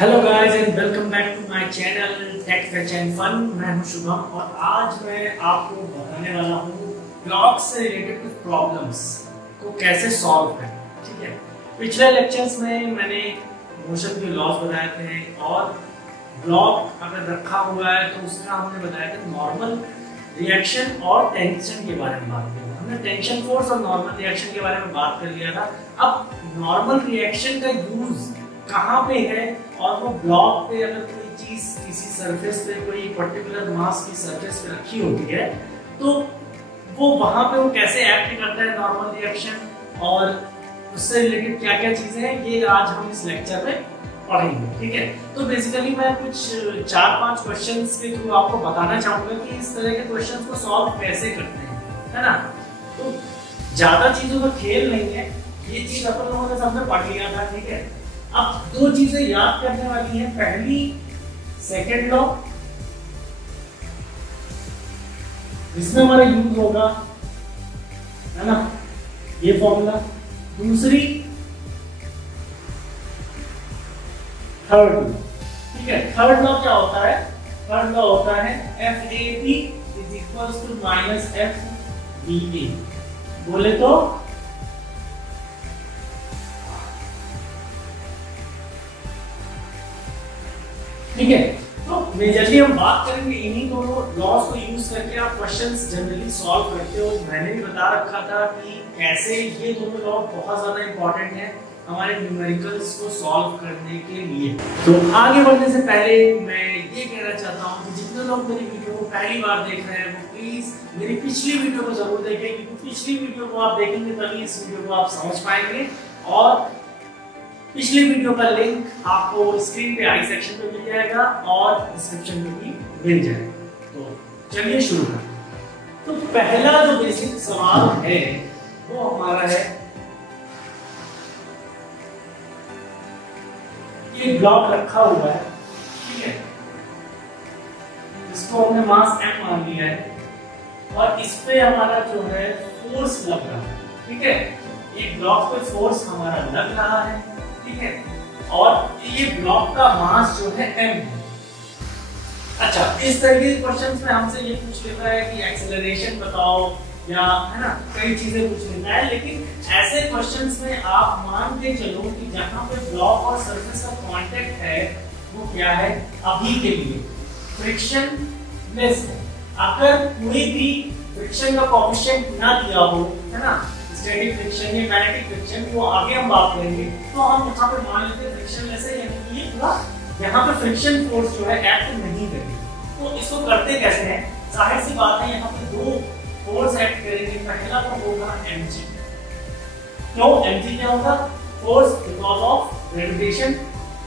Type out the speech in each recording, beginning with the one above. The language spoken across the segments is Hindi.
Hello guys and welcome back to my channel tech fetch and fun. मैं हूं शुभम और आज मैं आपको बताने वाला हूं ब्लॉक से रिलेटेड कुछ प्रॉब्लम्स को कैसे सॉल्व करें। ठीक है, पिछले लेक्चर्स में मैंने मोशन के लॉस बताए थे और ब्लॉक अगर रखा हुआ है तो उसका हमने बताया था नॉर्मल रिएक्शन और टेंशन के बारे में बात की। हमने टेंशन फोर्स और नॉर्मल रिएक्शन के बारे में बात कर लिया था। अब नॉर्मल रिएक्शन का यूज कहाँ पे है और वो ब्लॉक पे अगर कोई चीज किसी सरफेस पे कोई पर्टिकुलर मास की सरफेस पे रखी होती है तो वो वहां पे वो कैसे एक्ट करता है नॉर्मल रिएक्शन और उससे रिलेटेड क्या क्या चीजें हैं ये आज हम इस लेक्चर में पढ़ेंगे। ठीक है, तो बेसिकली मैं कुछ 4-5 क्वेश्चंस के थ्रू आपको बताना चाहूंगा कि इस तरह के क्वेश्चंस को सॉल्व कैसे करते हैं, है ना। तो ज्यादा चीजों का खेल नहीं है, ये चीज अपन लोगों ने सबने पढ़ लिया था। ठीक है, अब दो चीजें याद करने वाली हैं। पहली सेकेंड लॉ, इसमें हमारा यूज होगा, है ना, ये फॉर्मूला। दूसरी थर्ड लॉ। ठीक है, थर्ड लॉ क्या होता है? थर्ड लॉ होता है FAP is equals to minus FBA। बोले तो ठीक है, तो मेजरली हम बात करेंगे इन्हीं दोनों लॉस को यूज करके आप क्वेश्चंस जनरली सॉल्व करते हो। मैंने भी बता रखा था कि कैसे ये दोनों लॉ बहुत ज्यादा इंपॉर्टेंट है हमारे न्यूमेरिकल्स को सॉल्व करने के लिए। तो आगे बढ़ने से पहले मैं ये कहना चाहता हूँ कि जितने लोग मेरी वीडियो को पहली बार देख रहे हैं वो प्लीज मेरी पिछली वीडियो को जरूर देखें, क्योंकि पिछली वीडियो को आप देखेंगे तभी इस वीडियो को आप समझ पाएंगे। और पिछली वीडियो का लिंक आपको स्क्रीन पे आई सेक्शन पे मिल जाएगा और डिस्क्रिप्शन में भी मिल जाएगा। तो चलिए शुरू करते। तो पहला जो बेसिक सवाल है वो हमारा है, ये ब्लॉक रखा हुआ है, ठीक है, इसको हमने मास m मान लिया है और इस पे हमारा जो है फोर्स लग रहा है। ठीक है, एक ब्लॉक पे फोर्स हमारा लग रहा है, ठीक है, और ये ब्लॉक का मास जो है m है। अच्छा, इस तरीके के क्वेश्चंस में हमसे ये पूछ लेता है कि एक्सेलरेशन बताओ या, है ना, कई चीजें पूछ लेता है। लेकिन ऐसे क्वेश्चंस में आप मान के चलो कि जहां पे ब्लॉक और सरफेस का कांटेक्ट है वो क्या है, अभी के लिए फ्रिक्शन लेस है। अगर कोई भी फ्रिक्शन का कोएफिशिएंट ना दिया हो, है ना, स्टैटिक फ्रिक्शन या मैग्नेटिक फ्रिक्शन, वो आगे हम बात करेंगे, तो हम यहाँ पे मान लेते हैं फ्रिक्शन लेस है, यानी ये पूरा यहाँ पे फ्रिक्शन फोर्स जो है एक्ट नहीं करेगी। तो इसको करते कैसे हैं? जाहिर सी बात है, यहाँ पे दो फोर्स एक्ट करेंगे। पहला तो होगा mg। क्यों mg क्या होगा? Force because of gravitation,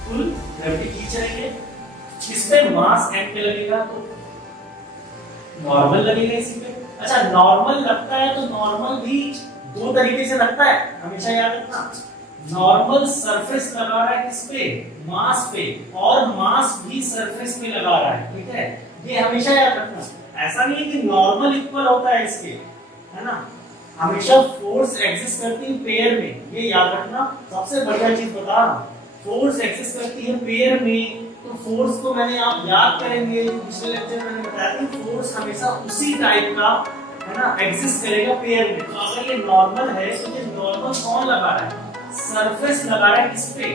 full gravity खींचेंगे। इस पे मास m पे लगेगा तो नॉर्मल लगेगा इसी पे। अच्छा, नॉर्मल लगता है तो नॉर्मल भी दो तरीके से लगता है, हमेशा याद रखना। नॉर्मल सरफेस लगा रहा है किस पे? मास पे, और मास भी सरफेस पे लगा रहा है। ठीक है, ये हमेशा याद रखना। ऐसा नहीं है कि नॉर्मल इक्वल होता है इसके, है ना, हमेशा फोर्स एग्जिस्ट करती है पेयर में, ये याद रखना। सबसे बढ़िया चीज बता रहा हूं, फोर्स एग्जिस्ट करती है पेयर में। तो फोर्स को मैंने आप याद करेंगे, पिछले लेक्चर में मैंने बताया था फोर्स हमेशा उसी टाइप का, है ना, एग्जिस्ट करेगा पेयर में। तो अगर ये नॉर्मल है तो ये नॉर्मल कौन लगा रहा है? सरफेस लगा रहा है किस पे?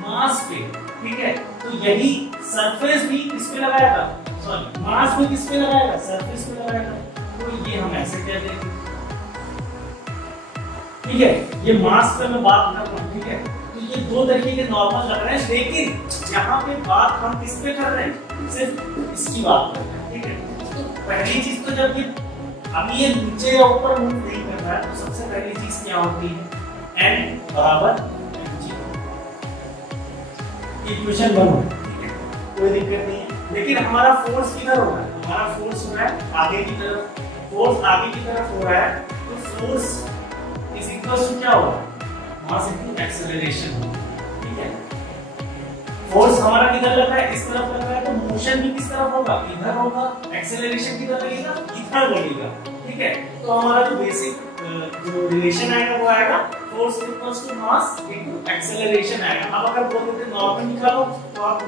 मास पे। ठीक है, तो यही सरफेस भी किस पे लगाएगा? सॉरी, मास भी किस पे लगाएगा? सरफेस पे लगाएगा। तो ये हम ऐसे कह देंगे। ठीक है, ये मास पे मैं बात कर रहा हूं। ठीक है, तो ये दो तरीके के नॉर्मल लग रहे हैं, लेकिन यहाँ पे बात हम किस पे कर रहे हैं? सिर्फ इसकी बात कर रहे हैं। ठीक है, तो पहली चीज तो जब ये अभी ये नीचे या ऊपर मूव नहीं कर रहा है तो सबसे पहली चीज क्या होती है? n बराबर mg। इक्वेशन 1 है, ठीक है, कोई दिक्कत नहीं है। लेकिन हमारा फोर्स किधर हो रहा है? हमारा फोर्स हो रहा है आगे की तरफ। फोर्स आगे की तरफ हो रहा है तो फोर्स इज इक्वल टू क्या होगा? मास इनटू एक्सेलरेशन। ठीक है, फोर्स हमारा किधर लग रहा है? इस तरफ लग रहा है, तो मोशन भी किस तरफ होगा? इधर होगा। एक्सेलरेशन किधर लगेगा? इधर लगेगा। ठीक है, तो हमारा जो बेसिक जो रिलेशन आएगा वो आएगा force equals to mass into acceleration आएगा। अब अगर बोल देते नॉर्मल निकालो तो आप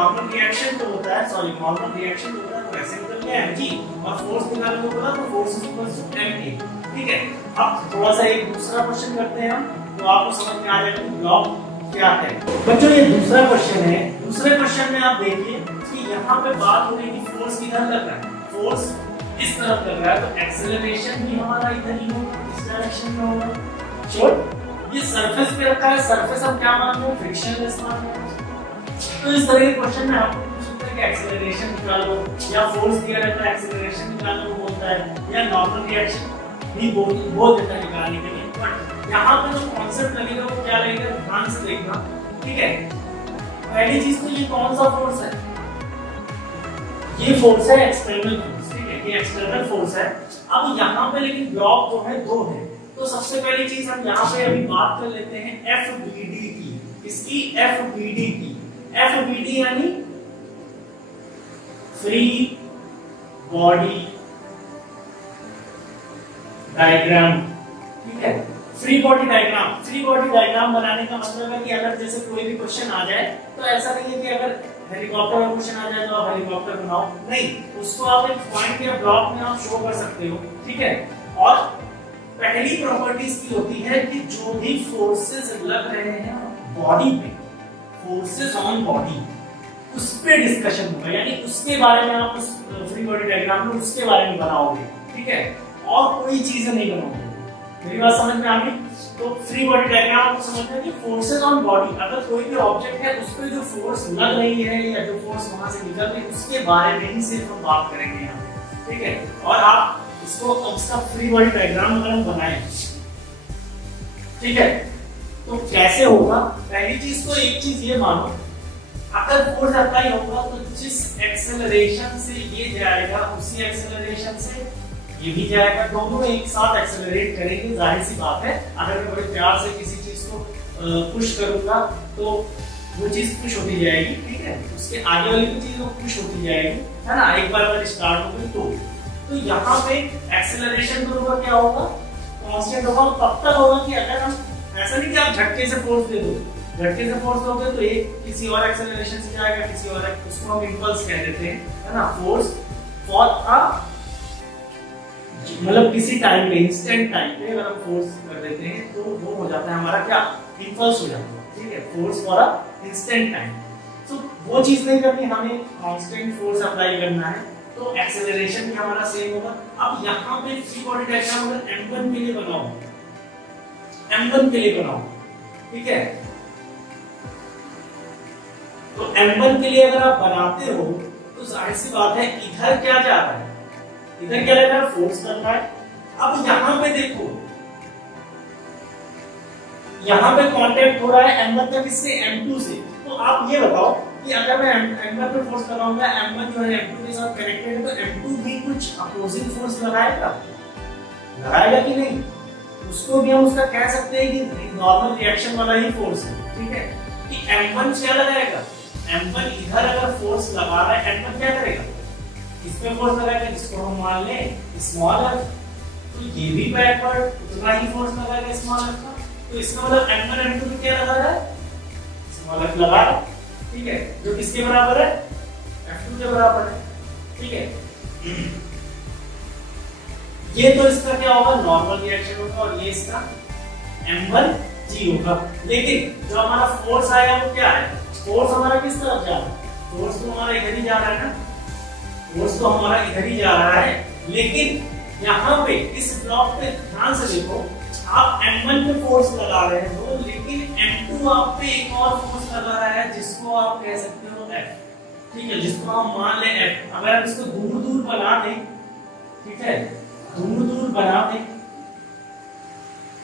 नॉर्मल रिएक्शन तो होता है, सॉरी नॉर्मल रिएक्शन तो होता है, तो ऐसे निकल गया mg और फोर्स निकालने को बोला तो force is equal to ma। ठीक है, अब थोड़ा सा एक दूसरा क्वेश्चन करते हैं हम, तो आपको समझ में आ जाएगा कि ब्लॉक क्या है। बच्चों ये दूसरा क्वेश्चन है। दूसरे क्वेश्चन में आप देखिए कि यहाँ पे बात हो रही है कि फोर्स किधर लग रहा है, फोर्स इस तरफ लग रहा है, तो एक्सेलरेशन भी हमारा इधर ही होगा, इस डायरेक्शन में होगा। श्योर, ये सरफेस पे रखा है, सरफेस हम क्या मान रहे हैं, फ्रिक्शनलेस मान रहे हैं। तो इस तरह के क्वेश्चन में आपको पूछ सकते हैं कि एक्सेलरेशन निकालो, या फोर्स दिया रहता है एक्सेलरेशन निकालने को बोलता है, या नॉर्मल रिएक्शन भी बोल देता है निकालने के लिए। बट यहाँ पे जो कॉन्सेप्ट लगेगा वो क्या लगेगा, ध्यान से देखना। ठीक है, पहली चीज तो ये कौन सा फोर्स है, ये फोर्स है एक्सटर्नल फोर्स। ठीक है, ये एक्सटर्नल फोर्स है। अब यहाँ पे लेकिन ब्लॉक जो है दो है, तो सबसे पहली चीज हम यहाँ पे अभी बात कर लेते हैं FBD की, इसकी FBD की। FBD यानी फ्री बॉडी डायग्राम। ठीक है, free body diagram. Free body diagram बनाने का मतलब है कि अगर जैसे कोई भी क्वेश्चन आ जाए तो ऐसा नहीं है कि अगर हेलीकॉप्टर का क्वेश्चन आ जाए तो आप हेलीकॉप्टर बनाओ, नहीं, उसको आप एक पॉइंट या ब्लॉक में आप शो कर सकते हो। ठीक है, और पहली प्रॉपर्टीज की होती है कि जो भी फोर्सेस लग रहे हैं बॉडी पे, फोर्सेस ऑन बॉडी, उस पे डिस्कशन होगा, यानी उसके बारे में आप उस फ्री बॉडी डायग्राम में उसके बारे में बनाओगे। ठीक है, और कोई चीज नहीं बनाओगे। मेरी बात समझ में आ गई? तो फ्री बॉडी डायग्राम आपको समझना है कि फोर्सेस ऑन बॉडी, अगर कोई भी ऑब्जेक्ट है उस पे जो फोर्स लग रही है या जो फोर्स वहां से निकल रही है उसके बारे में ही सिर्फ हम बात करेंगे यहाँ। ठीक है, और आप इसको अब इसका फ्री बॉडी डायग्राम अगर हम बनाएं, ठीक है, तो कैसे होगा? पहली चीज तो एक चीज ये मानो, अगर फोर्स अप्लाई होगा तो जिस एक्सेलरेशन से ये जाएगा उसी एक्सेलरेशन से ये भी जाएगा, दोनों एक साथ एक्सेलरेट करेंगे। जाहिर सी बात है, अगर मैं बड़े प्यार से किसी चीज को पुश करूंगा तो वो चीज पुश होती जाएगी। ठीक है, उसके आगे वाली भी चीज वो पुश होती जाएगी, है ना। एक बार अगर स्टार्ट हो गई तो यहाँ पे एक्सेलरेशन तो होगा, क्या होगा, कांस्टेंट होगा। तब तक होगा कि अगर हम, ऐसा नहीं कि आप झटके से फोर्स दे दो, झटके से फोर्स दोगे तो एक किसी और एक्सेलरेशन से जाएगा, किसी और, उसको हम इंपल्स कह देते हैं, है ना। फोर्स फॉर अ, मतलब किसी टाइम पे, इंस्टेंट टाइम पे अगर हम फोर्स कर देते हैं तो वो हो जाता है हमारा क्या, इंपल्स हो जाता है। ठीक है, force for a instant time. तो वो चीज नहीं करनी, हमें कांस्टेंट फोर्स अप्लाई करना है, तो एक्सेलरेशन भी हमारा सेम होगा। अब यहाँ पे फ्री बॉडी डायग्राम अगर m1 के लिए बनाओ, m1 के लिए बनाओ, ठीक है, तो m1 के लिए अगर आप बनाते हो तो जाहिर सी बात है इधर क्या जा रहा है, इधर क्या लग रहा है, फोर्स लग रहा है। अब यहाँ पे देखो, यहाँ पे कांटेक्ट हो रहा है m1 का किससे, m2 से। तो आप ये बताओ कि अगर मैं m1 पे फोर्स लगाऊंगा, m1 जो है m2 के साथ कनेक्टेड है, तो m2 भी कुछ अपोजिंग फोर्स लगाएगा कि नहीं? उसको भी हम उसका कह सकते हैं कि नॉर्मल रिएक्शन वाला ही फोर्स है। ठीक है, कि m1 क्या लगाएगा, m1 इधर अगर फोर्स लगा रहा है, m1 क्या करेगा, इसमें फोर्स लगाएगा, जिसको हम मान लें स्मॉल f, तो ये भी बैकवर्ड उतना ही फोर्स लगाएगा स्मॉल f का। तो इसका मतलब m1 m2 में क्या लगा रहा है, स्मॉल f लगा रहा है। ठीक है, जो किसके बराबर है, f2 के बराबर है। ठीक है, ये तो इसका क्या होगा, नॉर्मल रिएक्शन होगा, और ये इसका m1g होगा। लेकिन जो हमारा फोर्स आएगा वो क्या है, फोर्स हमारा किस तरफ जा रहा है, फोर्स तो हमारा इधर ही जा रहा है ना, फोर्स तो हमारा इधर ही जा रहा है। लेकिन यहाँ पे इस ब्लॉक पे ध्यान से देखो, आप m1 पे फोर्स लगा रहे हो, लेकिन m2 आप पे एक और फोर्स लगा रहा है, जिसको आप कह सकते हो F। ठीक है, जिसको हम मान लें F। अगर हम इसको दूर दूर बना दें, ठीक है, दूर दूर बना दें,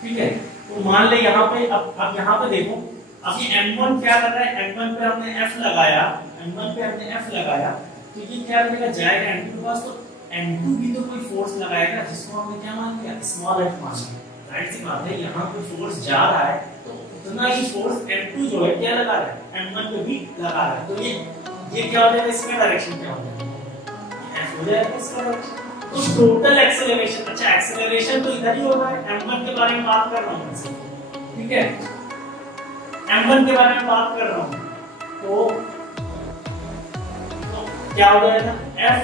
ठीक है, तो मान ले यहाँ पे, अब यहाँ पे देखो, अब ये m1 क्या कर रहा है, m1 पे हमने F लगाया, m1 पे हमने F लगाया, तो ये क्या करेगा, जाएगा m2 के पास, तो m2 भी तो कोई फोर्स लगाएगा, जिसको हमने क्या मान लिया, स्मॉल f मान लिया। राइट सी बात है, यहाँ पे फोर्स जा रहा है तो उतना ही फोर्स m2 जो है क्या लगा रहा है, m1 पे भी लगा रहा है। तो ये क्या हो जाएगा, इसका डायरेक्शन क्या हो जाएगा, f हो जाएगा इसका डायरेक्शन। तो टोटल एक्सेलरेशन, अच्छा एक्सेलरेशन तो इधर ही हो रहा है, m1 के बारे में बात कर रहा हूँ, ठीक है, m1 के बारे में बात कर रहा हूँ। तो क्या हो जाएगा F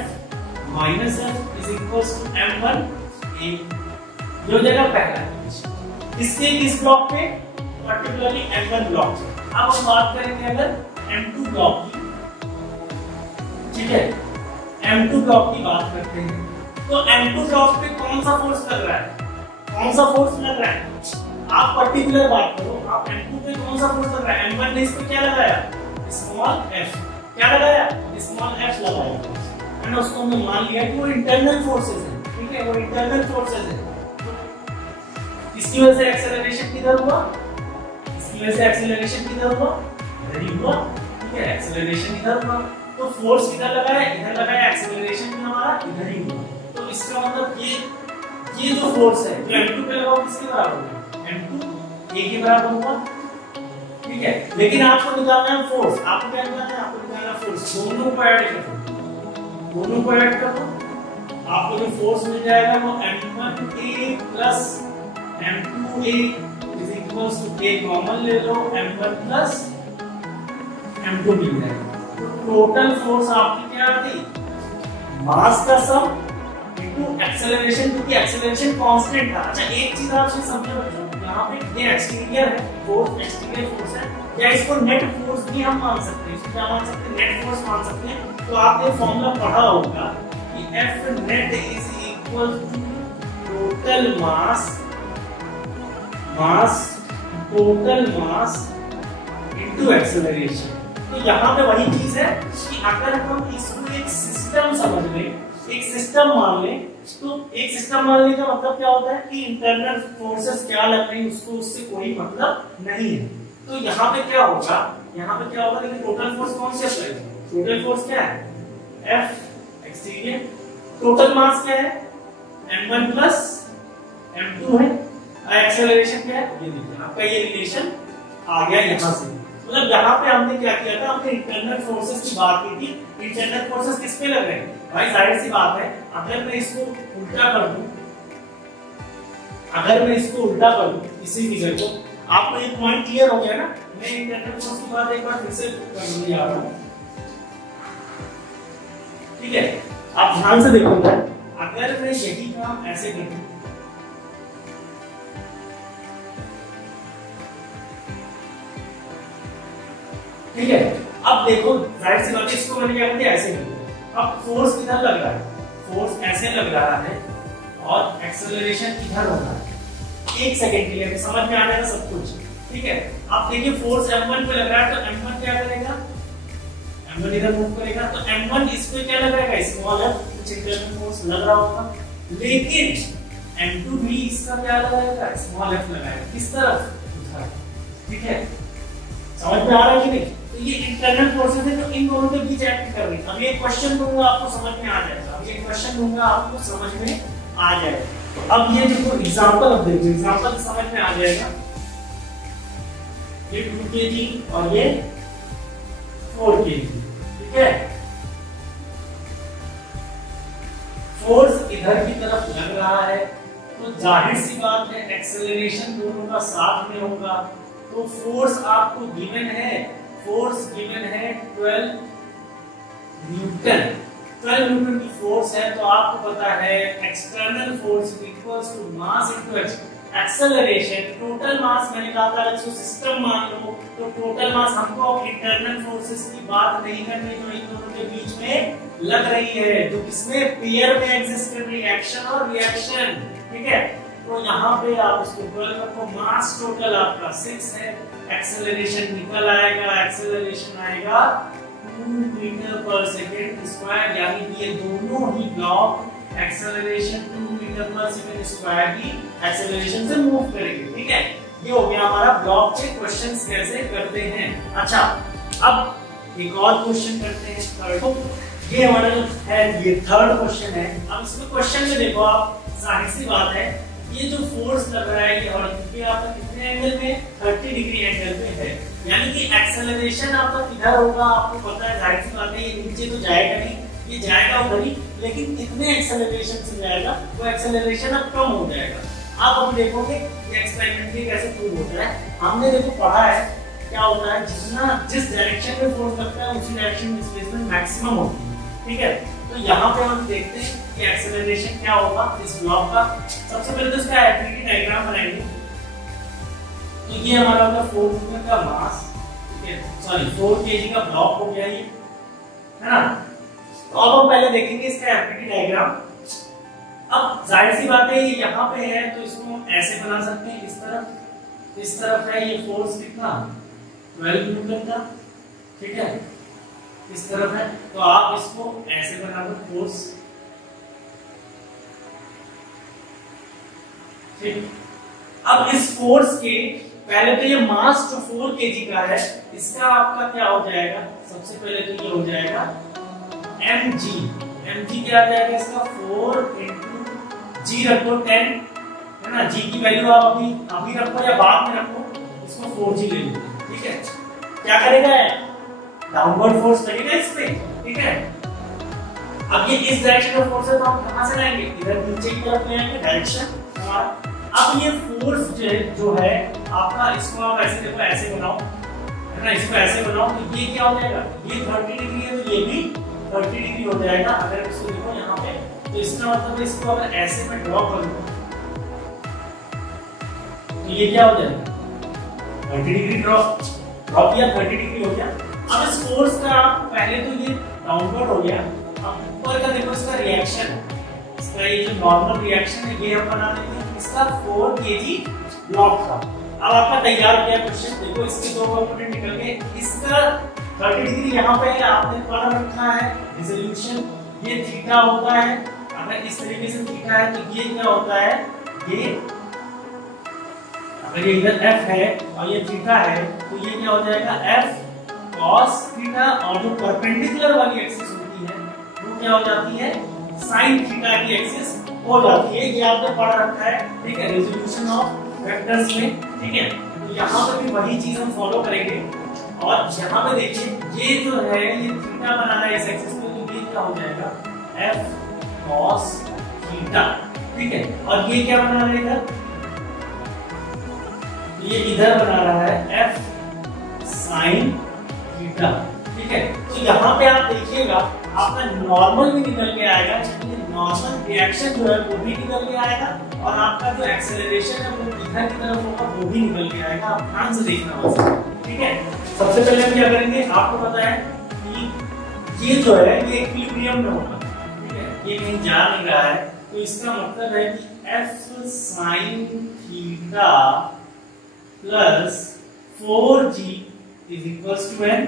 minus F is equals to M1A। ये हो जाएगा पहला इक्वेशन। इसके किस ब्लॉक पे? पर्टिकुलरली M1 ब्लॉक पे। अब हम बात करेंगे अगर M2 ब्लॉक की, ठीक है, M2 ब्लॉक की बात करते हैं तो M2 ब्लॉक पे कौन सा फोर्स लग रहा है? कौन सा फोर्स लग रहा है? आप पर्टिकुलर बात करो, आप M2 पे कौन सा फोर्स लग रहा है? M1 ने इस पे क्या लगाया? Small f। क्या लगाया? स्मॉल f लगाया, है ना। उसको हमने मान लिया कि वो इंटरनल फोर्सेस है, ठीक है, वो इंटरनल फोर्सेस है। इसकी वजह से एक्सेलरेशन किधर हुआ? इसकी वजह से एक्सेलरेशन किधर हुआ? इधर ही हुआ, ठीक है, एक्सेलरेशन इधर हुआ। तो फोर्स किधर लगाया? इधर लगाया, एक्सेलरेशन भी हमारा इधर ही हुआ। तो इसका मतलब ये जो फोर्स है जो M2 पे लगा किसके बराबर होगा? M2 A के बराबर होगा, ठीक है। लेकिन आपको निकालना है फोर्स। आपको क्या निकालना है? आपको निकालना फोर्स। दोनों को ऐड करो, दोनों को ऐड करो, आपको जो फोर्स मिल जाएगा वो M1A plus M2A is equals to A common ले लो, M1 प्लस M2 मिल जाएगा। तो टोटल फोर्स आपकी क्या आ गई? मास का सम इनटू एक्सेलरेशन, क्योंकि एक्सेलरेशन कांस्टेंट था। अच्छा एक चीज आप समझो बच्चों, यहाँ पे ये एक्सटीरियर है, फोर्स एक्सटीरियर फोर्स है, या इसको नेट फोर्स भी हम मान सकते हैं। इसको क्या मान सकते हैं? नेट फोर्स मान सकते हैं। तो आपने फॉर्मूला पढ़ा होगा कि F net is equal to total mass into acceleration। तो यहाँ पे वही चीज है कि अगर हम इसको एक सिस्टम समझ लें, एक सिस्टम मान लें, तो एक सिस्टम मानने का मतलब क्या होता है कि इंटरनल फोर्सेस क्या लग रही है उसको उससे कोई मतलब नहीं है। तो यहाँ पे क्या होगा? यहाँ पे क्या होगा? लेकिन टोटल फोर्स कौन सी अप्लाई होगी? टोटल फोर्स क्या है? F exterior. टोटल मास क्या है? M1 प्लस M2 है। एक्सेलरेशन क्या है? ये देखिए आपका ये रिलेशन आ गया यहाँ से। मतलब यहाँ पे हमने क्या किया था? हमने इंटरनल फोर्सेस की बात की थी। इंटरनल फोर्सेस किस पे लग रहे हैं? भाई जाहिर सी बात है, अगर मैं इसको उल्टा कर दूं, इसी फिगर को, आपको एक पॉइंट क्लियर हो गया ना? मैं इंटरनल फोर्स की बात एक बार फिर से करने जा रहा हूं, ठीक है। आप ध्यान से देखोगे, अगर मैं यही काम ऐसे कर दूं, ठीक है, अब देखो जाहिर सी बात है, इसको मैंने क्या कर दिया? ऐसे कर दिया। अब फोर्स किधर लग रहा है? फोर्स ऐसे लग रहा है और एक्सेलरेशन इधर हो रहा है। एक सेकंड के लिए समझ में आ जाएगा सब कुछ, ठीक है। अब देखिए फोर्स M1 पे लग रहा है, तो M1 क्या करेगा? M1 इधर मूव करेगा, तो M1 इस पे क्या लगाएगा? स्मॉल f, कुछ इंटरनल फोर्स लग रहा होगा। लेकिन M2 भी इसका क्या लगाएगा? स्मॉल f लगाएगा। किस तरफ? उधर, ठीक है। समझ में आ रहा है कि नहीं? तो ये इंटरनल फोर्सेस है जो इन दोनों के बीच एक्ट कर रही है। अब ये क्वेश्चन दूंगा आपको समझ में आ जाएगा। अब ये क्वेश्चन दूंगा आपको समझ में आ जाएगा। तो अब ये देखो एग्जांपल, अब देखो एग्जांपल समझ में आ जाएगा। ये 2 kg और ये 4 kg, ठीक है। फोर्स इधर की तरफ लग रहा है, तो जाहिर सी बात है एक्सेलरेशन दोनों का साथ में होगा। तो फोर्स आपको गिवन है, फोर्स गिवन है 12 न्यूटन। 12 न्यूटन की फोर्स है, तो आपको पता है external force equals to mass into acceleration. Total mass मैंने कहा था इसको सिस्टम मान लो, तो टोटल मास हमको इंटरनल फोर्सेस की बात नहीं करनी जो इन दोनों के बीच में लग रही है, जो किसमें पेयर में एग्जिस्ट कर रही है, एक्शन और रिएक्शन, ठीक है। तो यहाँ पे आप इसको 12 रखो, मास टोटल आपका 6 है, एक्सेलरेशन निकल आएगा, एक्सेलरेशन आएगा 2 मीटर पर सेकेंड स्क्वायर, यानी कि ये दोनों ही ब्लॉक एक्सेलरेशन 2 मीटर पर सेकेंड स्क्वायर की एक्सेलरेशन से मूव करेंगे, ठीक है। ये हो गया हमारा ब्लॉक के क्वेश्चंस कैसे करते हैं। अच्छा, अब एक और क्वेश्चन करते हैं थर्ड। ये हमारा जो है ये थर्ड क्वेश्चन है। अब इसमें क्वेश्चन में देखो आप, जाहिर सी बात है ये जो फोर्स लग रहा है ये हॉरिजॉन्टली आपका कितने एंगल में? 30 डिग्री एंगल में है, यानी कि एक्सेलरेशन आपका किधर होगा? आपको पता है, जाहिर सी बात है ये नीचे तो जाएगा नहीं, ये जाएगा उधर ही, लेकिन कितने एक्सेलरेशन से जाएगा? वो एक्सेलरेशन अब कम हो जाएगा। आप अब देखोगे ये एक्सपेरिमेंटली कैसे प्रूव होता है। हमने देखो पढ़ा है क्या होता है, जिस डायरेक्शन में फोर्स लगता है उसी डायरेक्शन में डिस्प्लेसमेंट मैक्सिमम होती है। ठीक है। तो यहाँ पे हम देखते हैं कि एक्सेलरेशन क्या होगा इस ब्लॉक का। सबसे पहले तो इसका एफिनिटी डायग्राम बनाएंगे। तो ये हमारा होगा 4 न्यूटन का मास, ठीक है, सॉरी 4 केजी का ब्लॉक हो गया ये, है ना। तो अब हम पहले देखेंगे इसका एफिनिटी डायग्राम। अब जाहिर सी बात है ये यहाँ पे है तो इसको हम ऐसे बना सकते हैं, इस तरफ है ये फोर्स कितना 12 न्यूटन का, ठीक है, इस तरफ है तो आप इसको ऐसे बना दो फोर्स, ठीक। अब इस फोर्स के पहले तो ये मास जो 4 केजी का है इसका आपका क्या हो जाएगा, सबसे पहले तो ये हो जाएगा mg क्या आ जाएगा इसका 4 × g रख दो 10, है ना। g की वैल्यू आप अभी रखो या बाद में रखो, इसको 4g ले लो, ठीक है। क्या करेगा डाउनवर्ड फोर्स लगेगा इस पे, ठीक है। अब ये इस डायरेक्शन में फोर्स है तो हम कहां से लाएंगे, इधर नीचे की तरफ ले आएंगे डायरेक्शन हमारा। अब ये फोर्स जो है आपका, इसको आप ऐसे देखो, ऐसे बनाओ, है ना, इसको ऐसे बनाओ तो ये क्या हो जाएगा, ये 30 डिग्री है तो ये भी 30 डिग्री हो जाएगा। अगर इसको देखो यहाँ पे तो इसका मतलब है इसको अगर ऐसे में ड्रॉ कर दूं तो ये क्या हो जाएगा 30 डिग्री ड्रॉ किया, 30 डिग्री हो गया। अब इस फोर्स का पहले तो ये डाउनवर्ड हो गया, अब ऊपर का देखो इसका रिएक्शन, इसका ये जो नॉर्मल रिएक्शन है ये हम बना देते हैं इसका 4 केजी ब्लॉक का। अब आपका तैयार हो गया क्वेश्चन, देखो इसके दो कंपोनेंट निकल गए। इसका 30 डिग्री यहाँ पे आपने पढ़ रखा है रिजोल्यूशन, ये थीटा होता है। अगर इस तरीके से थीटा है तो ये क्या होता है, ये अगर ये इधर f है और ये थीटा है तो ये क्या हो जाएगा f cos थीटा, और जो परपेंडिकुलर वाली एक्सिस होती है वो क्या हो जाती है sin थीटा की एक्सिस हो जाती है। ये आपने पढ़ रखा है, ठीक है, रेजोल्यूशन ऑफ वेक्टर्स में, ठीक है। तो यहाँ पे भी वही चीज हम फॉलो करेंगे। और यहाँ पे देखिए ये जो है ये थीटा बना रहा है इस एक्सिस पे, तो ये क्या हो जाएगा f cos थीटा, ठीक है। और ये क्या बना रहा है इधर, ये इधर बना रहा है f sin थीटा, ठीक है। तो यहाँ पे आप देखिएगा आपका नॉर्मल भी निकल के आएगा, नॉर्मल रिएक्शन जो है वो भी निकल के आएगा, और आपका जो एक्सेलरेशन है वो इधर की तरफ होगा वो भी निकल के आएगा। आप ध्यान से देखना बस, ठीक है। सबसे पहले हम क्या करेंगे, आपको पता है कि ये जो है ये इक्विलिब्रियम में होगा, ठीक है, ये कहीं जा नहीं रहा है, तो इसका मतलब है कि f sin थीटा plus 4g is equals to n।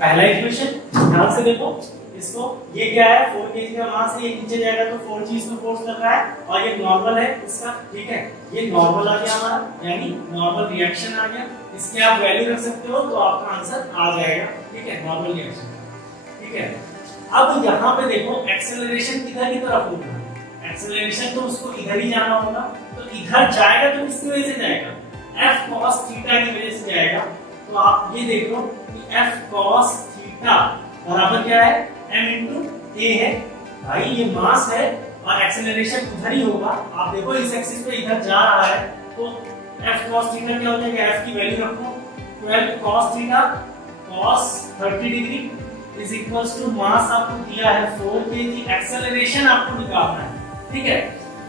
पहला इक्वेशन ध्यान से देखो इसको, ये क्या है 4 केजी का मास है, ये नीचे जाएगा तो 4g इसमें फोर्स लग रहा है, और ये नॉर्मल है इसका, ठीक है। ये नॉर्मल आ गया हमारा, यानी नॉर्मल रिएक्शन आ गया। इसके आप वैल्यू रख सकते हो तो आपका आंसर आ जाएगा, ठीक है, नॉर्मल रिएक्शन, ठीक है। अब यहाँ पे देखो एक्सेलरेशन किधर की तरफ होगा, एक्सेलरेशन तो उसको इधर ही जाना होगा, तो इधर जाएगा तो किसकी वजह से जाएगा, f cos थीटा की वजह से जाएगा। तो आप ये देखो कि f cos थीटा बराबर क्या है m into a है, भाई ये मास है और एक्सेलरेशन इधर ही होगा। आप देखो इस एक्सिस पे इधर जा रहा है तो f cos थीटा क्या हो जाएगा, f की वैल्यू रखो 12 cos थीटा cos 30 degree is equals to mass आपको दिया है 4 केजी, एक्सेलरेशन आपको निकालना है, ठीक है।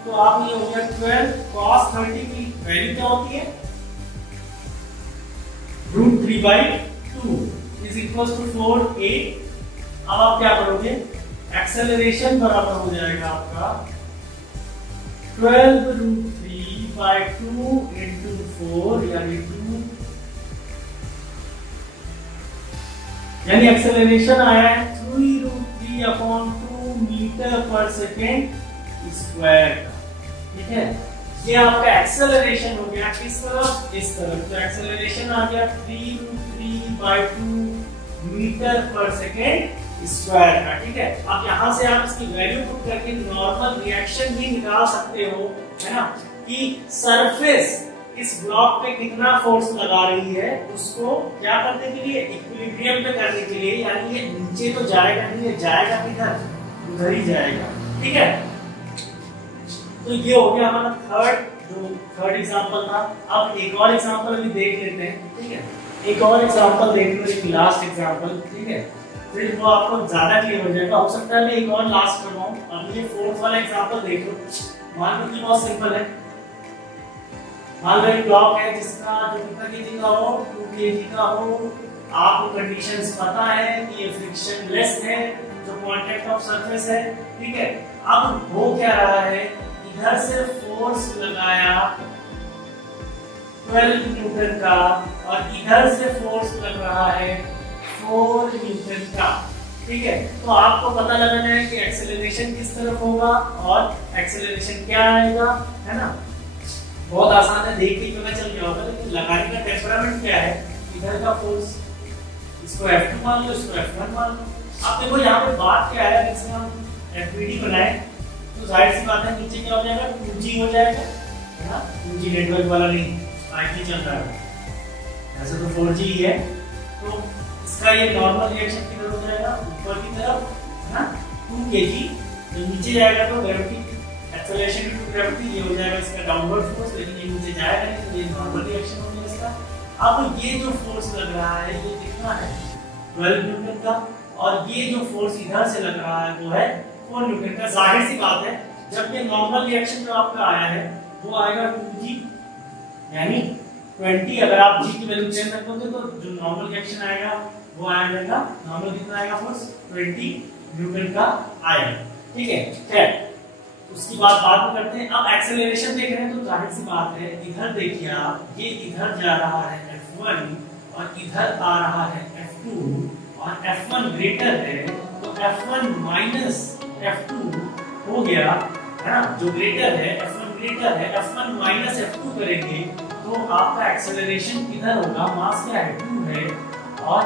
तो आप ये हो गया 12 cos 30 की वैल्यू क्या होती है √3/2 इज इक्वल्स टू 4a। अब आप क्या करोगे, एक्सेलरेशन बराबर हो जाएगा आपका 12√3/2 into 4 यानी 2, यानी एक्सेलरेशन आया है 3√3/2 मीटर पर सेकेंड स्क्वायर, ठीक है। ये आपका एक्सेलरेशन हो गया किस तरफ, इस तरफ, तो एक्सेलरेशन आ गया 3√3/2 मीटर पर सेकेंड स्क्वायर का, ठीक है। अब यहाँ से आप इसकी वैल्यू पुट करके नॉर्मल रिएक्शन भी निकाल सकते हो, है ना, कि सरफेस इस ब्लॉक पे कितना फोर्स लगा रही है, उसको क्या करने के लिए, इक्विलिब्रियम पे करने के लिए, यानी ये नीचे तो जाएगा नहीं, ये जाएगा किधर, उधर ही जाएगा, ठीक है। तो ये हो गया हमारा थर्ड एग्जांपल था। अब एक और एग्जांपल अभी देख लेते हैं, ठीक है, एक और एग्जांपल देख लो, एक लास्ट एग्जांपल, ठीक है। फिर वो आपको ज्यादा क्लियर हो जाएगा। हो सकता है मैं एक और लास्ट करवाऊं। अब ये फोर्थ वाला एग्जांपल देख लो। मान लो कि बहुत सिंपल है। मान लो एक ब्लॉक है जिसका जो कितना केजी का हो, 2 केजी का हो। आपको कंडीशंस पता है कि ये फ्रिक्शन लेस है, जो कांटेक्ट ऑफ सरफेस है, ठीक है। अब हो क्या रहा है, इधर से फोर्स लगाया 12 न्यूटन का और इधर से फोर्स लग रहा है 4 न्यूटन का, ठीक है। तो आपको पता लगाना है कि एक्सेलरेशन किस तरफ होगा और एक्सेलरेशन क्या आएगा, है ना। बहुत आसान है, देख के पता चल गया होगा। लेकिन लगाने का टेम्परामेंट क्या है, इधर का फोर्स, इसको F2 मान लो, इसको F1 मान लो। अब देखो यहाँ पे बात क्या है, जैसे हम FPD बनाए तो जाहिर सी बात है नीचे क्या हो जाएगा, 2G हो जाएगा, है ना। 2G नेटवर्क वाला नहीं, 5G चल रहा है, ऐसे तो 4G ही है। तो इसका ये नॉर्मल रिएक्शन किधर हो जाएगा, ऊपर की तरफ, है ना। 2 kg तो नीचे जाएगा तो gravity, acceleration due to gravity, ये हो जाएगा इसका डाउनवर्ड फोर्स। लेकिन ये नीचे जाएगा नहीं तो ये नॉर्मल रिएक्शन हो जाएगा इसका। अब ये जो फोर्स लग रहा है ये कितना है, 12 न्यूटन का, और ये जो फोर्स इधर से लग रहा है वो है 4 न्यूटन का। जाहिर सी बात है जब ये नॉर्मल रिएक्शन जो आपका आया है वो आएगा 2G, यानी 20। अगर आप G की वैल्यू चेंज रखोगे तो जो नॉर्मल रिएक्शन आएगा वो आएगा, नॉर्मल कितना आएगा फोर्स, 20 न्यूटन का आएगा, ठीक है। खैर उसकी बात बाद में करते हैं। अब एक्सेलरेशन देख रहे हैं तो जाहिर सी बात है, इधर देखिए आप, ये इधर जा रहा है F1 और इधर आ रहा है F2 और F1 ग्रेटर है तो F1 माइनस F2 हो गया, है ना। जो ग्रेटर है F1 ग्रेटर है, F1 माइनस F2 करेंगे तो आपका एक्सेलरेशन किधर होगा, मास क्या है 2 है और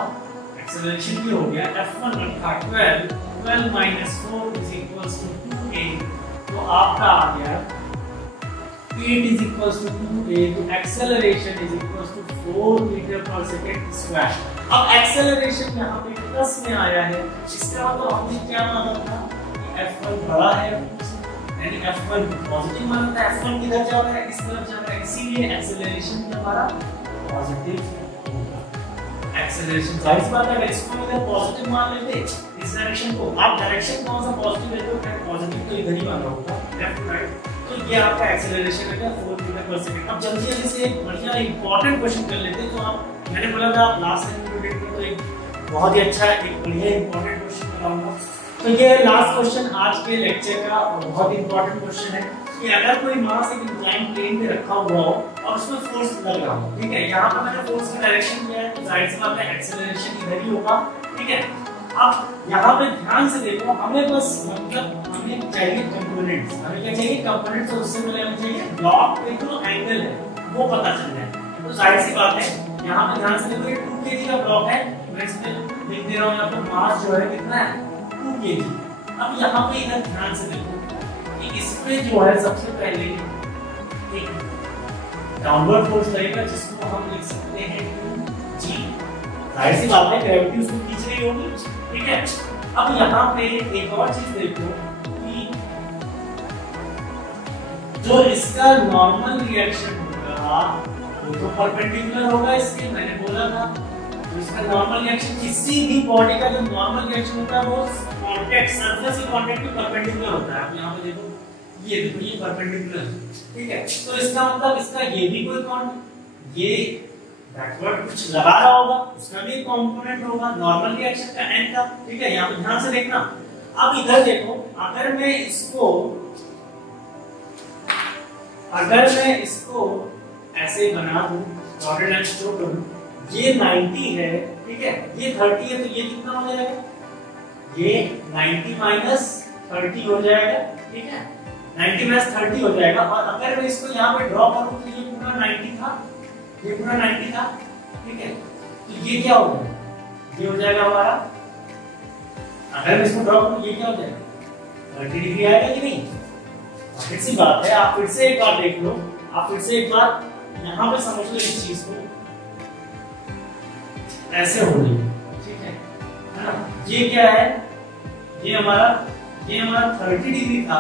एक्सेलरेशन भी हो गया F1 का 12 minus 4 is equals to 2a। तो आपका आ गया 8 is equals to 2a, तो acceleration is equals to 4 metre पर सेकंड स्क्वायर। अब acceleration यहाँ पे प्लस में आया है, इसका मतलब हमने क्या माना था कि F1 बड़ा है, यानी F1 पॉजिटिव माना था। F1 किधर जा रहा है, इस तरफ जा रहा है, इसीलिए acceleration हमारा पॉजिटिव होगा। acceleration जाहिर सी बात है, अगर इसको इधर पॉजिटिव मान लेते इस डायरेक्शन को, आप डायरेक्शन कौन सा पॉजिटिव लेते हो, पॉजिटिव तो इधर ही माना होगा, लेफ्ट टू राइट। तो ये आपका एक्सेलरेशन है 4 मीटर पर सेकंड। अब जल्दी जल्दी से एक बढ़िया इंपॉर्टेंट क्वेश्चन कर लेते हैं। तो आप, मैंने बोला था आप लास्ट टाइम वीडियो में तो एक बहुत ही अच्छा एक बढ़िया इंपॉर्टेंट क्वेश्चन कराऊंगा। तो ये लास्ट क्वेश्चन आज के लेक्चर का और बहुत इंपॉर्टेंट क्वेश्चन है कि अगर कोई मास एक इंक्लाइन प्लेन पे रखा हुआ हो और उसमें फोर्स लग रहा हो, ठीक है। यहाँ पर मैंने फोर्स का डायरेक्शन दिया है तो जाहिर सी बात है एक्सेलरेशन इधर ही होगा, ठीक है। अब यहाँ पे ध्यान से देखो, हमें बस मतलब हमें चाहिए कंपोनेंट्स, हमें क्या चाहिए कंपोनेंट्स, और उससे पहले हमें चाहिए ब्लॉक पे जो एंगल है वो पता चल जाए। तो जाहिर सी बात है यहाँ पे ध्यान से देखो, ये 2 kg का ब्लॉक है, मैं इसमें लिख दे रहा हूँ यहाँ पे मास जो है कितना है 2 kg। अब यहाँ पे इधर ध्यान से देखो कि इस पे जो है सबसे पहले एक डाउनवर्ड फोर्स लगेगा जिसको हम लिख सकते हैं G। जाहिर सी बात है ग्रेविटी उसको खींच रही होगी, ठीक है। अब यहाँ पे एक और चीज देखो कि जो इसका नॉर्मल रिएक्शन होगा वो तो परपेंडिकुलर होगा इसके, मैंने बोला था। तो इसका नॉर्मल रिएक्शन किसी भी बॉडी का जो नॉर्मल रिएक्शन होता है वो कांटेक्ट सरफेस के कांटेक्ट पे परपेंडिकुलर होता है। आप यहाँ पे देखो, ये देखो ये परपेंडिकुलर, ठीक है। तो इसका मतलब इसका ये भी कोई कांटेक्ट, ये बैकवर्ड कुछ लगा रहा होगा, उसका भी एक कंपोनेंट होगा नॉर्मल रिएक्शन का एन का, ठीक है। यहाँ पे ध्यान से देखना। अब इधर देखो, अगर मैं इसको ऐसे बना दूं, डॉटेड लाइन शो करूं, ये 90 है, ठीक है, ये 30 है, तो ये कितना हो जाएगा, ये 90 माइनस 30 हो जाएगा, ठीक है। 90 माइनस 30 हो जाएगा। और अगर मैं इसको यहाँ पे ड्रॉ करूं तो ये पूरा 90 था, ये पूरा 90 था, ठीक है। तो ये क्या होगा, ये हो जाएगा हमारा, अगर मैं इसको ड्रॉ करूं ये क्या हो जाएगा 30 डिग्री आएगा कि नहीं। फिर सी बात है, आप फिर से एक बार देख लो, आप फिर से एक बार यहाँ पे समझ लो इस चीज को, ऐसे हो रही है, ठीक है ना। ये क्या है, ये हमारा 30 डिग्री था,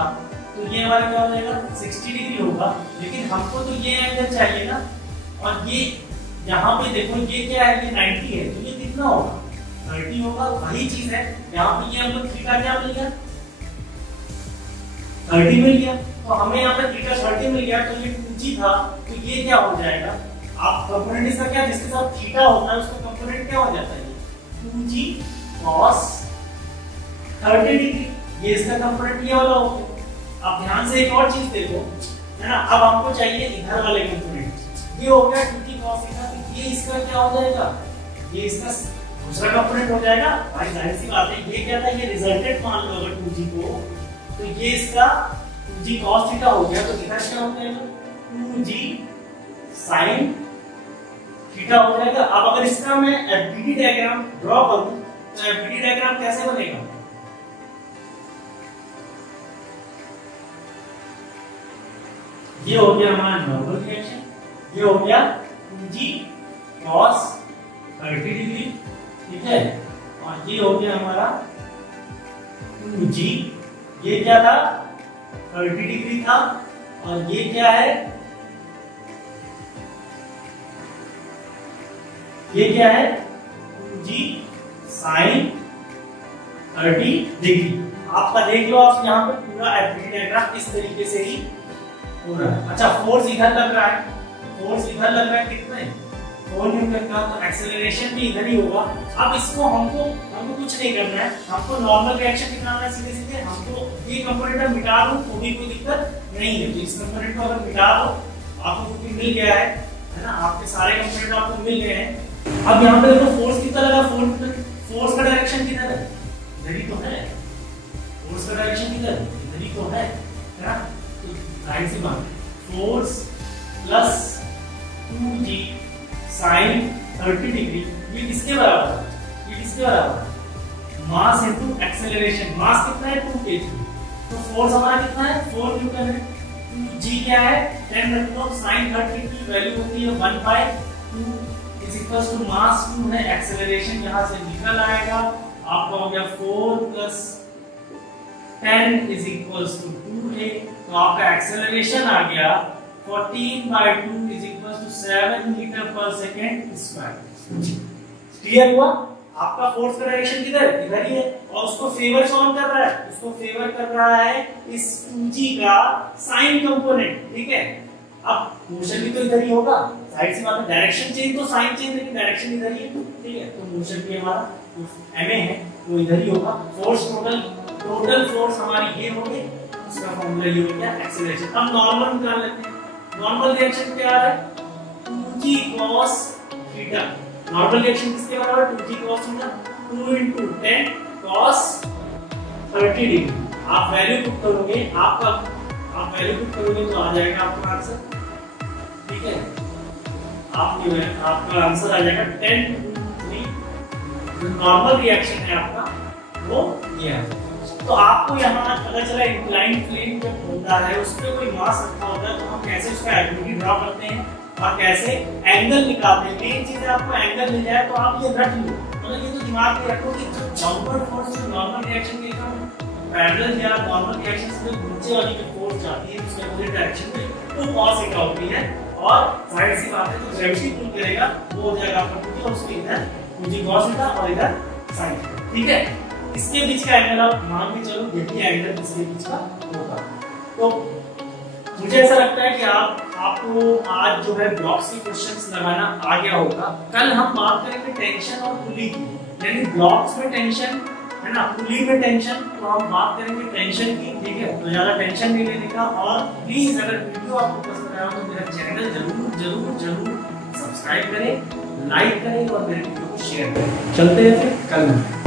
तो ये हमारा क्या हो जाएगा 60 डिग्री होगा। लेकिन हमको तो ये एंगल चाहिए ना, और ये यहाँ पे देखो ये क्या है, ये 90 है, तो ये कितना होगा 30 होगा। वही चीज है यहाँ पे, ये हमको थीटा क्या मिल गया, 30 मिल गया। तो हमें यहाँ पे थीटा 30 मिल गया, तो ये 2g था, तो ये क्या हो जाएगा, आप कंपोनेंट इसका क्या, जिसके साथ थीटा होता है उसका कंपोनेंट क्या हो जाता है, 2g cos 30 डिग्री। ये इसका कंपोनेंट ये वाला हो गया। अब ध्यान से एक और चीज देखो, है ना, अब हमको चाहिए इधर वाले कंपोनेंट। ये हो गया 2g cos थीटा, तो ये इसका क्या हो जाएगा, ये इसका दूसरा कंपोनेंट हो जाएगा। भाई जाहिर सी बात है, ये क्या था, ये रिजल्टेंट मान लो अगर 2g को, तो ये इसका 2g cos थीटा हो गया। तो इधर क्या हो जाएगा, 2g sin थीटा हो जाएगा। अब अगर इसका मैं एफबीडी डायग्राम ड्रॉ करूं, तो एफबीडी डायग्राम कैसे बनेगा, ये हो गया हमारा नॉर्मल रिएक्शन, ये हो गया 2g cos 30 डिग्री, ठीक है, और ये हो गया हमारा 2g, ये क्या था 30 डिग्री था, और ये क्या है, ये क्या है 2g sin 30 डिग्री। आपका देख लो, आप यहाँ पे पूरा एफबीडी डायग्राम इस तरीके से ही हो रहा है। अच्छा, फोर्स इधर लग रहा है, फोर्स इधर लग रहा है कितने, 4 न्यूटन का, तो एक्सेलरेशन भी इधर ही होगा। अब इसको हमको कुछ नहीं करना है, हमको नॉर्मल रिएक्शन निकालना है सीधे सीधे। हमको ये कंपोनेंट मिटा लो तो भी कोई दिक्कत नहीं है। तो इस कंपोनेंट को अगर मिटा लो, आपको कुछ मिल गया है ना, आपके सारे कंपोनेंट आपको मिल गए हैं। अब यहाँ पे देखो फोर्स कितना लगा, फोर्स का डायरेक्शन किधर है, इधर ही तो है, फोर्स का डायरेक्शन किधर, इधर ही तो है ना। राइट से बात, force plus 2g sin 30 degree, ये किसके बराबर है, ये किसके बराबर है, मास इनटू एक्सेलरेशन। मास कितना है, 2 kg, तो फोर्स हमारा कितना है, 4 न्यूटन है। 2g क्या है, 10 रख लो, sin 30 की वैल्यू होती है 1/2 इज इक्वल टू मास 2 है, एक्सेलरेशन यहां से निकल आएगा, आपका हो गया 4 plus 10 is equal to 2a। तो आपका एक्सेलरेशन आ गया 14/2 इज इक्वल टू 7 मीटर पर सेकेंड स्क्वायर। क्लियर हुआ, आपका फोर्स का डायरेक्शन किधर, इधर ही है, और उसको फेवर कौन कर रहा है, उसको फेवर कर रहा है इस 2g का साइन कंपोनेंट, ठीक है। अब मोशन भी तो इधर ही होगा, साइड से बात है, डायरेक्शन चेंज तो साइन चेंज, लेकिन डायरेक्शन इधर ही है, ठीक है। तो मोशन भी हमारा ma है वो इधर ही होगा। फोर्स टोटल फोर्स हमारी ये होगी, उसका फॉर्मूला ये हो गया एक्सेलरेशन। अब नॉर्मल निकाल लेते हैं। नॉर्मल रिएक्शन क्या आ रहा है, 2g cos theta. Normal reaction किसके बराबर, 2g cos theta, 2 × 10 cos 30 degree. आप वैल्यू पुट करोगे, आप वैल्यू पुट करोगे तो आ जाएगा आपका आंसर, ठीक है। आपका आंसर आ जाएगा 10 × 3। जो नॉर्मल रिएक्शन है आपका वो ये है। तो आपको यहाँ पता चला इंक्लाइंड प्लेन जब होता है उस पर कोई मास रखा होता है, तो हम कैसे उसका एबिलिटी ड्रॉ करते हैं और कैसे एंगल निकालते हैं। मेन चीज है आपको एंगल मिल जाए तो आप ये रख लो, मतलब ये तो दिमाग में रखो कि जो डाउनवर्ड फोर्स जो नॉर्मल रिएक्शन के पैरेलल या नॉर्मल रिएक्शन से नीचे वाली जो फोर्स जाती है उसके अपोजिट डायरेक्शन में, वो cos थीटा होती है। और जाहिर सी बात है जो ग्रेविटी पुल करेगा वो हो जाएगा आपका 2g, और उसके इधर 2g cos थीटा और इधर sin थीटा, ठीक है। इसके बीच का एंगल आप मान के चलो, यही एंगल इसके बीच का होगा। तो मुझे ऐसा लगता है कि आपको आज जो है ब्लॉक्स के क्वेश्चंस लगाना आ गया होगा। कल हम बात करेंगे टेंशन और पुली की, यानी ब्लॉक्स में टेंशन है ना, पुली में टेंशन, तो हम बात करेंगे टेंशन की, ठीक है। तो ज्यादा टेंशन नहीं लेने का, और प्लीज अगर वीडियो आपको पसंद आया तो मेरा चैनल जरूर जरूर जरूर सब्सक्राइब करें, लाइक करें और मेरे वीडियो को शेयर करें। चलते हैं फिर कल।